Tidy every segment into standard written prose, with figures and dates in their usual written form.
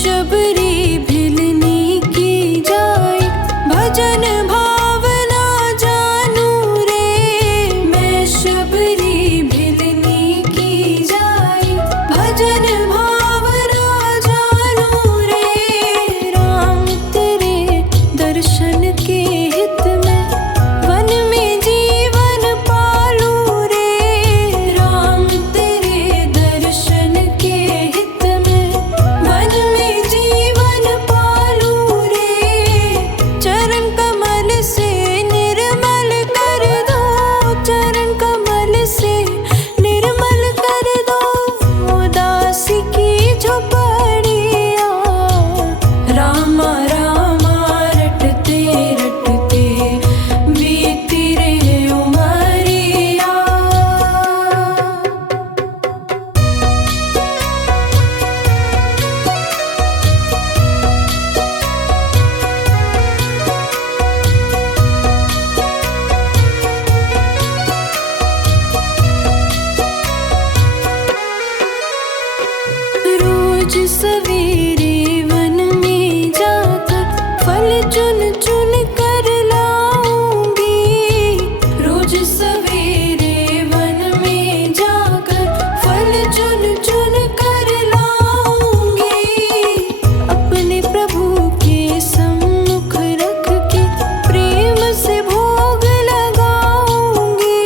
शबरी भिलनी की जाए, भजन भावना जानू रे। मैं शबरी भिलनी की जाए, भजन भावना जानू रे। राम तेरे दर्शन के हित में वन में जीवन पालू रे। राम तेरे दर्शन के हित में वन में जीवन पालू रे। चरण कमल से निर्मल कर दो, चरण कमल से निर्मल कर दो उदासी की झोपड़िया। रामा रामा रटते रटते बीती रे उमरिया। रोज सवेरे वन में जाकर फल चुन चुन कर लाऊंगी। रोज सवेरे वन में जाकर फल चुन चुन कर लाऊंगी। अपने प्रभु के सम्मुख रख के प्रेम से भोग लगाऊंगी।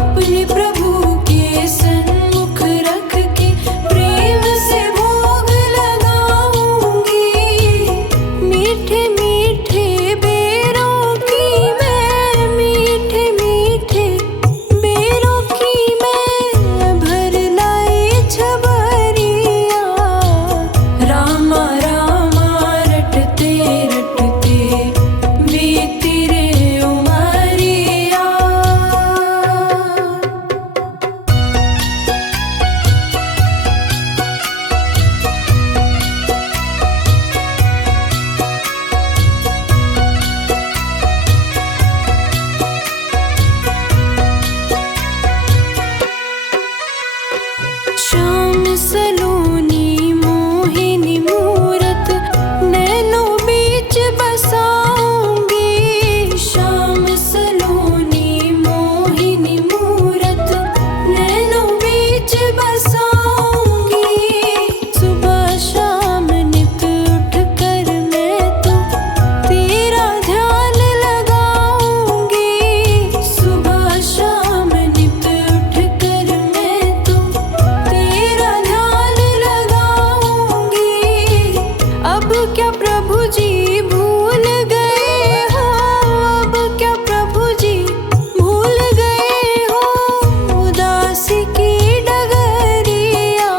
अपने प्रभु के सम्मुख रख के प्रेम से भोग लगाऊंगी। मीठे मीठे बेरों की मैं, मीठे मीठे बेरों की मैं भर लाई छबरिया। रामा रामा रटते रटते बीती रे उमरिया। श्याम सलोनी मोहिनी मूरत नैनों बीच बसाऊंगी। श्याम सलोनी मोहिनी मूरत नैनों बीच बसाऊंगी। सुबह शाम नित उठ कर मैं तो तेरा ध्यान लगाऊंगी। सुबह शाम नित उठ कर मैं तो तेरा ध्यान लगाऊंगी। अब क्या प्रभु जी भूल गए हो, अब क्या प्रभु जी भूल गए हो उदासी की डगरिया।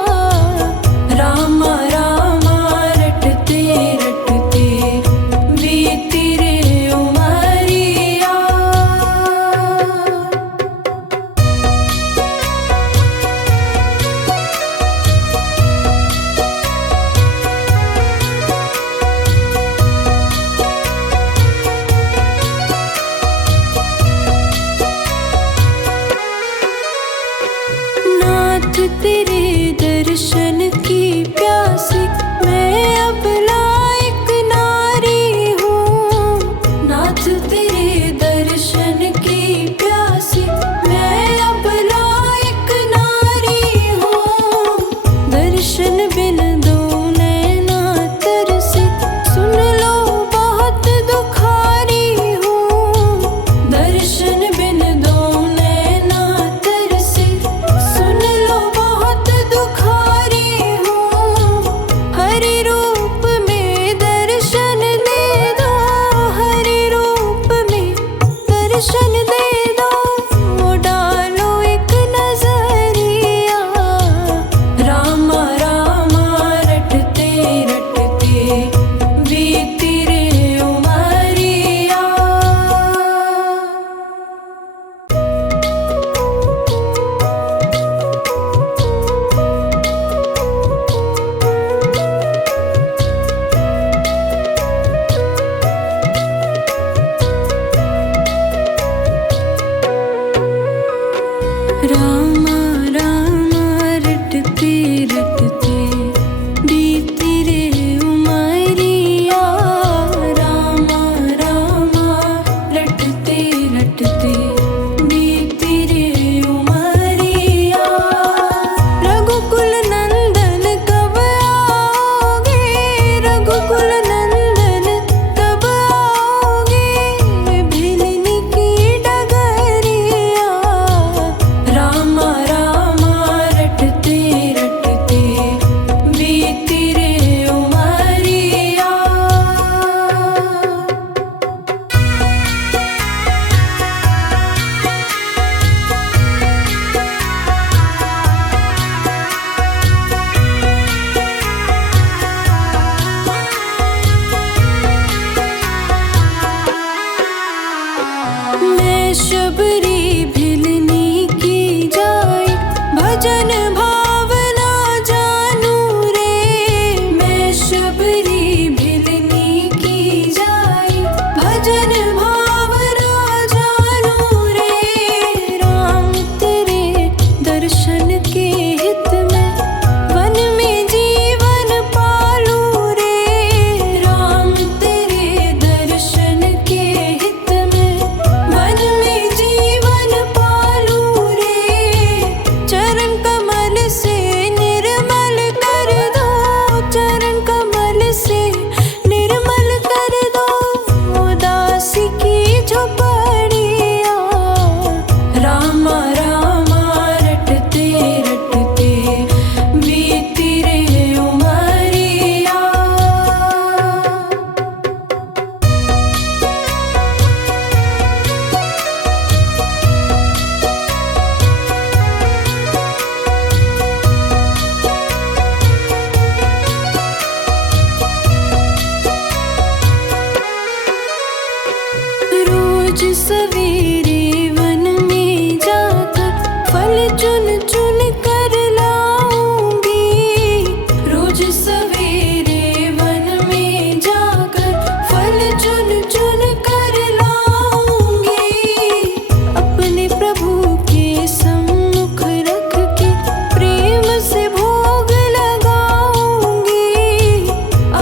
रामा रामा रटते रटते बीती रे उमरिया। सवेरे वन में जाकर फल चुन चुन कर लाऊंगी। रोज सवेरे वन में जाकर फल चुन चुन कर लाऊंगी। अपने प्रभु के सम्मुख रख के प्रेम से भोग लगाऊंगी।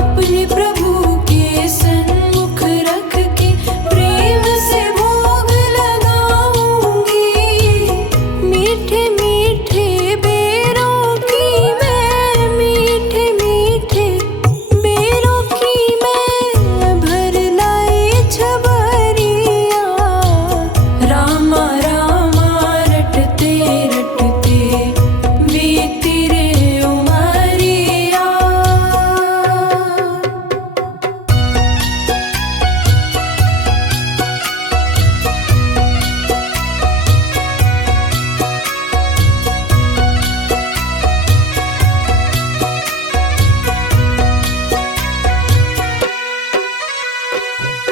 अपने प्रभु के सम्मुख रख के प्रेम से भोग लगाऊंगी। मीठे मीठे बेरों की मैं, मीठे मीठे बेरों की मैं भर लाई छबरिया। रामा रामा रटते रटते बीती रे उमरिया।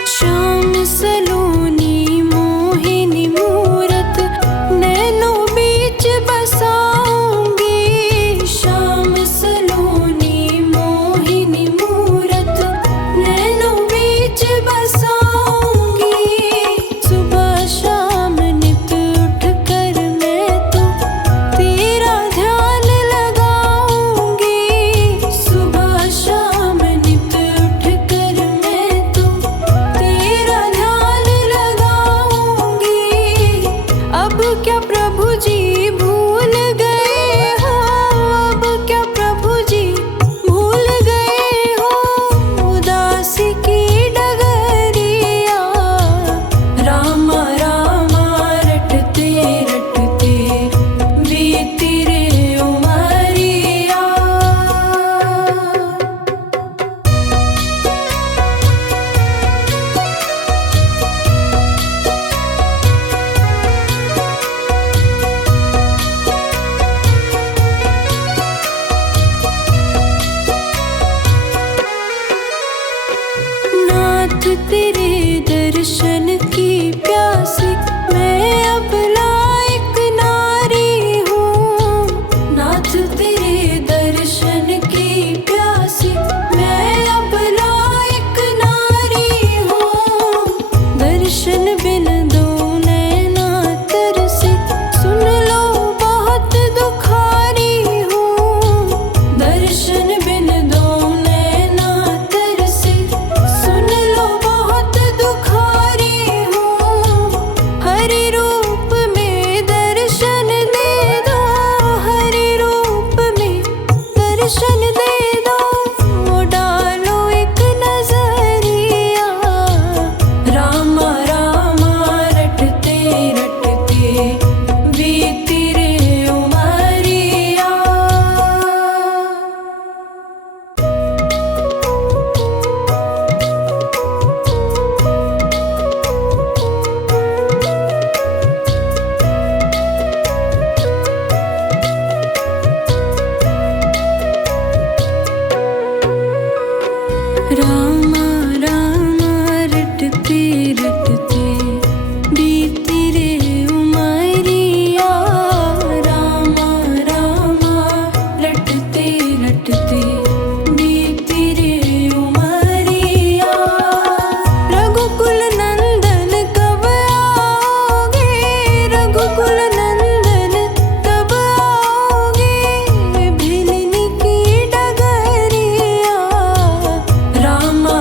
श्याम सलोनी मोहिनी मूरत नैनों बीच बसाऊंगी। श्याम सलोनी मोहिनी मूरत नैनों बीच बसाऊंगी। सुबह शाम नित उठ कर मैं तो तेरा ध्यान लगाऊंगी। सुबह शाम नित उठ कर मैं तो तेरा ध्यान लगाऊंगी। अब क्या प्रभु जी भूल गए हो, अब क्या प्रभु जी भूल गए हो उदासी की डगरिया। रामा रामा रटते रटते बीती रे उमरिया। नाथ तेरे दर्शन की प्यासी मैं अब लायक नारी हूँ। नाथ तेरे दर्शन की प्यासी मैं अब लायक नारी हूँ। दर्शन बिन दो नैना तरसे सुन लो बहुत दुखारी हूँ। दर्शन बिन दो नैना तरसे सुन लो बहुत दुखारी हूँ। हरि रूप में दर्शन दे दो, हरि रूप में दर्शन दे दो डालो एक नजरिया। रामा रामा रटते रटते बीती रे उमरिया। रामा रामा रटते रटते बीती रे उमरिया। रामा रामा रटते रटते बीती रे उमरिया। रघुकुल नंदन कब आओगे, रघुकुल नंदन कब आओगे भिलनी की डगरिया। रामा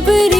जब रे